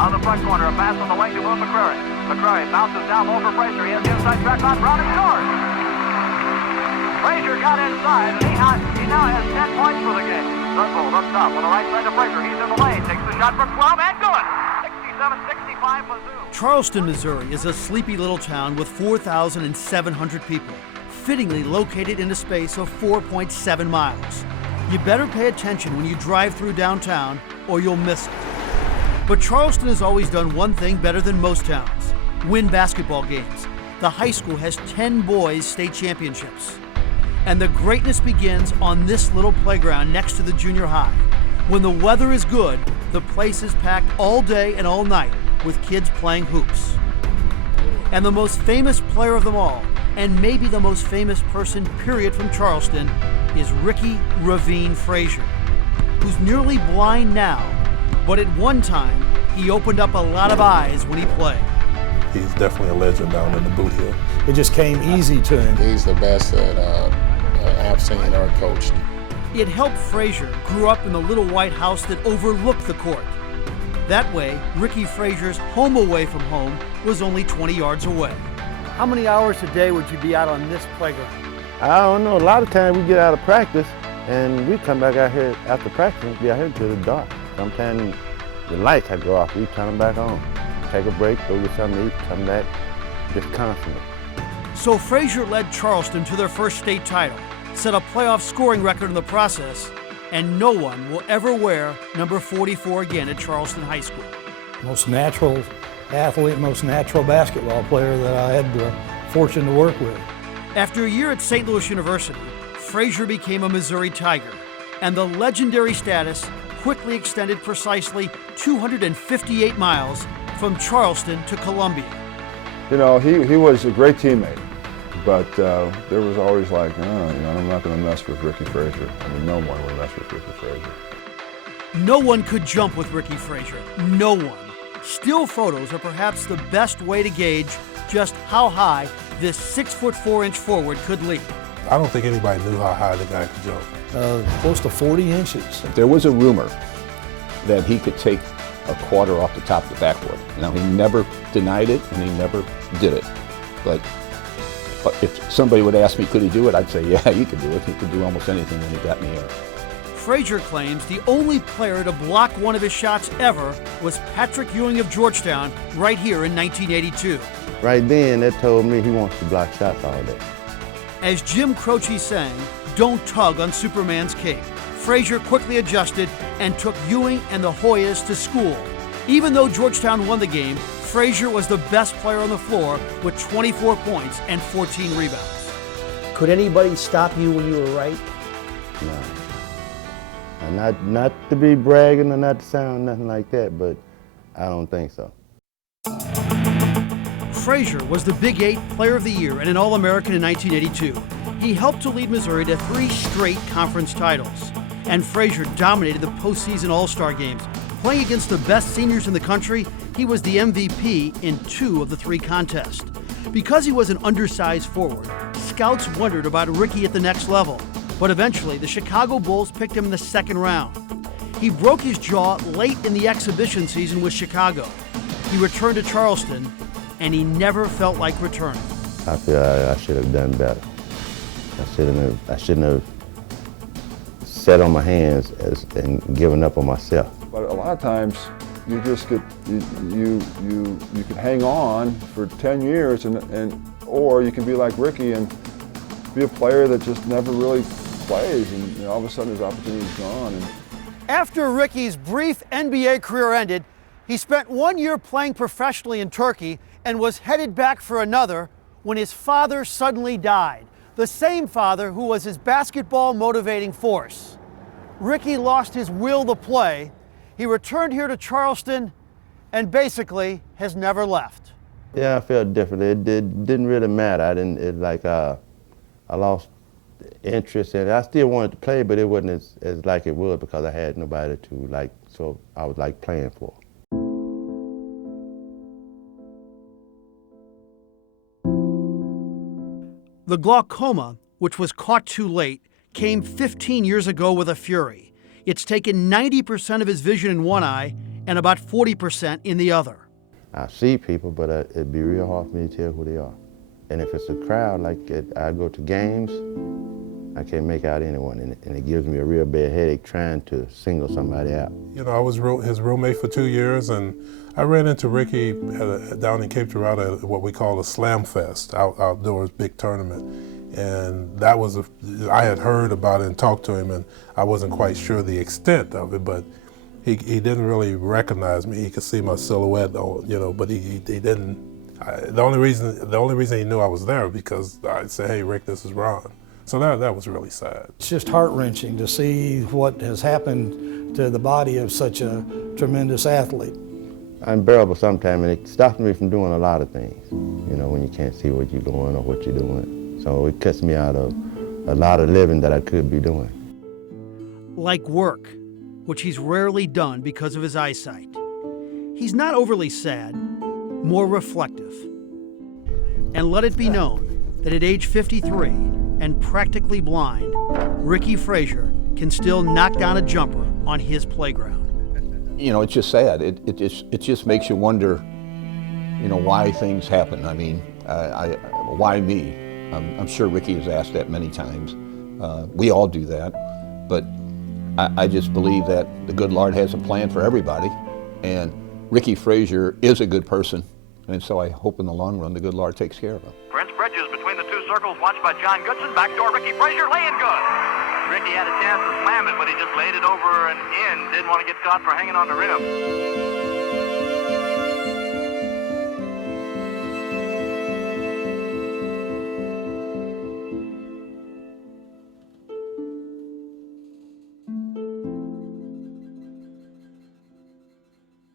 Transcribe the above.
Down the front corner, a pass on the wing to McCrary. McCrary bounces down low for Frazier. He has the inside track on Brown and scores. Frazier got inside, and he now has 10 points for the game. Turnbull up top on the right side of Frazier. He's in the lane, takes the shot from 12, and good. 67-65 Mizzou. Charleston, Missouri is a sleepy little town with 4,700 people, fittingly located in a space of 4.7 miles. You better pay attention when you drive through downtown or you'll miss it. But Charleston has always done one thing better than most towns: win basketball games. The high school has 10 boys' state championships. And the greatness begins on this little playground next to the junior high. When the weather is good, the place is packed all day and all night with kids playing hoops. And the most famous player of them all, and maybe the most famous person, period, from Charleston, is Ricky Ravine Frazier, who's nearly blind now, but at one time, he opened up a lot of eyes when he played. He's definitely a legend down in the boot hill. It just came easy to him. He's the best that I've seen or coached. It helped Frazier grew up in the little white house that overlooked the court. That way, Ricky Frazier's home away from home was only 20 yards away. How many hours a day would you be out on this playground? I don't know. A lot of times we get out of practice and we come back out here after practice, be out here until the dark. Sometimes the lights have to go off, we turn them back on. Take a break, go get something to eat, come back, just constantly. So Frazier led Charleston to their first state title, set a playoff scoring record in the process, and no one will ever wear number 44 again at Charleston High School. Most natural athlete, most natural basketball player that I had the fortune to work with. After a year at St. Louis University, Frazier became a Missouri Tiger, and the legendary status quickly extended precisely 258 miles from Charleston to Columbia. You know, he was a great teammate, but there was always like, I'm not going to mess with Ricky Frazier. I mean, no one would mess with Ricky Frazier. No one could jump with Ricky Frazier. No one. Still photos are perhaps the best way to gauge just how high this 6'4" forward could leap. I don't think anybody knew how high the guy could jump. Close to 40 inches. There was a rumor that he could take a quarter off the top of the backboard. Now, he never denied it, and he never did it. But if somebody would ask me, could he do it? I'd say, yeah, he could do it. He could do almost anything when he got in the air. Frazier claims the only player to block one of his shots ever was Patrick Ewing of Georgetown right here in 1982. Right then, that told me he wants to block shots all day. As Jim Croce sang, "Don't tug on Superman's cape," Frazier quickly adjusted and took Ewing and the Hoyas to school. Even though Georgetown won the game, Frazier was the best player on the floor with 24 points and 14 rebounds. Could anybody stop you when you were right? No. And not to be bragging or not to sound nothing like that, but I don't think so. Frazier was the Big 8 Player of the Year and an All-American in 1982. He helped to lead Missouri to 3 straight conference titles. And Frazier dominated the postseason All-Star games. Playing against the best seniors in the country, he was the MVP in 2 of the 3 contests. Because he was an undersized forward, scouts wondered about Ricky at the next level. But eventually, the Chicago Bulls picked him in the 2nd round. He broke his jaw late in the exhibition season with Chicago. He returned to Charleston, and he never felt like returning. I feel I should have done better. I shouldn't have sat on my hands and given up on myself. But a lot of times, you just get you can hang on for 10 years, or you can be like Ricky and be a player that just never really plays, and all of a sudden his opportunity's gone. After Ricky's brief NBA career ended, he spent 1 year playing professionally in Turkey and was headed back for another when his father suddenly died, the same father who was his basketball motivating force. Ricky lost his will to play. He returned here to Charleston and basically has never left. Yeah, I felt different. It didn't really matter. I lost interest in it. I still wanted to play, but it wasn't as like it was because I had nobody to so I was playing for. The glaucoma, which was caught too late, came 15 years ago with a fury. It's taken 90% of his vision in one eye and about 40% in the other. I see people, but it'd be real hard for me to tell who they are. And if it's a crowd, I go to games, I can't make out anyone, and it gives me a real bad headache trying to single somebody out. You know, I was his roommate for 2 years, and I ran into Ricky down in Cape Girardeau at what we call a Slam Fest, outdoors big tournament. And that was, I had heard about it and talked to him, and I wasn't quite sure the extent of it, but he didn't really recognize me. He could see my silhouette, you know, but he didn't. The only reason he knew I was there was because I'd say, "Hey, Rick, this is Ron." So that was really sad. It's just heart-wrenching to see what has happened to the body of such a tremendous athlete. Unbearable sometimes, and it stops me from doing a lot of things, you know, when you can't see what you're doing or what you're doing. So it cuts me out of a lot of living that I could be doing. Like work, which he's rarely done because of his eyesight. He's not overly sad, more reflective. And let it be known that at age 53 and practically blind, Ricky Frazier can still knock down a jumper on his playground. You know, it's just sad. It just makes you wonder, you know, why things happen. I mean, why me? I'm sure Ricky has asked that many times. We all do that, but I just believe that the good Lord has a plan for everybody, and Ricky Frazier is a good person, and so I hope in the long run the good Lord takes care of him. Prince Bridges between the two circles, watched by John Goodson. Backdoor Ricky Frazier laying good. Ricky had a chance to slam it, but he just laid it over and in. Didn't want to get caught for hanging on the rim.